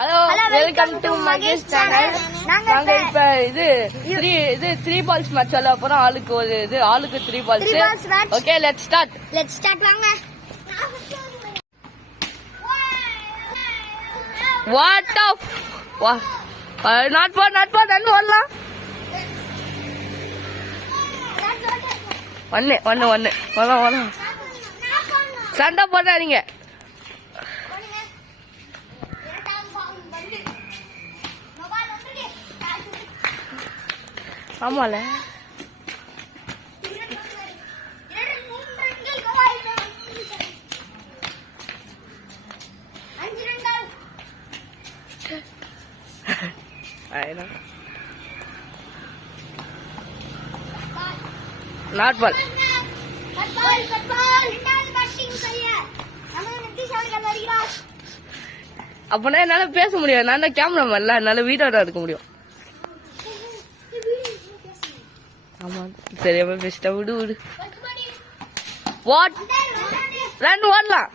Hello, welcome to Mahesh channel. நாங்க இப்ப இது 3 balls மேட்ச் சொல்ல போறோம். ஆளுக்கு ஒரு இது, ஆளுக்கு 3 balls. ஓகே, லெட்ஸ் ஸ்டார்ட் வாங்க. வாட் ஆஃப் நாட் ஃபார் ரன் வரலாம். ஒன்னு வரலாம். சண்டை போடாதீங்க. ஆமால நாட் பால். அப்பனா என்னால பேச முடியும். நான் தான் கேமராமேன்ல, என்னால வீடியோ எடுக்க முடியும். ஆமா, தெரியாம பேசிட்டா. விடு. வாட் ரன் ஓடலாம்.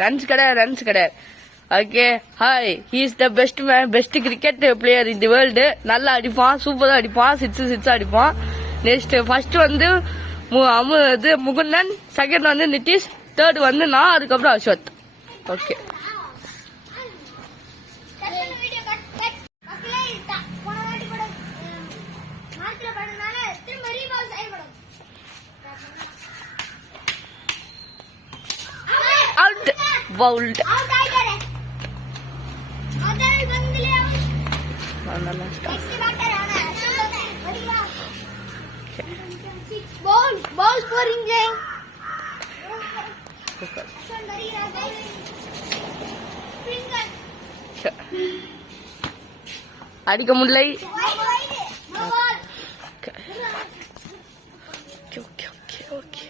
ரன்ஸ் கிடையாது. Okay, hi, he is the best cricket player in the world. நல்லா அடிப்பான், சூப்பரா அடிப்பான், சிக்ஸ் அடிப்பான். நெக்ஸ்ட் ஃபர்ஸ்ட் வந்து முகுந்தன், செகண்ட் வந்து நிதிஷ், தேர்ட் வந்து நான், அதுக்கப்புறம் Ashwath. Okay, bowled. Balls for England. அடிக்க முடியலை. Okay.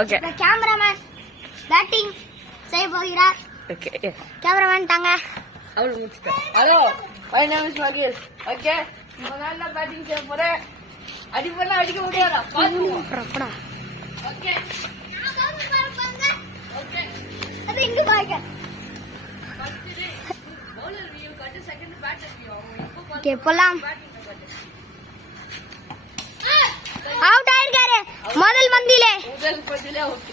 Okay. The cameraman batting செய்ய போகிறார். Okay. Cameraman தாங்க. அவளு முடிச்சிட்டேன். Hello, my name is Magesh. Okay. நான் பேட்டிங் செய்ய போறேன். அடிக்க முடியாதா? பாத்துடா. Okay. நான் பவுல் பண்ணங்க. Okay. அது இங்க பாருங்க. Bowler view cut second batter view. Okay, போலாம். அவுட் ஆயிருக்காரு முதல் பந்திலே. ஓகே.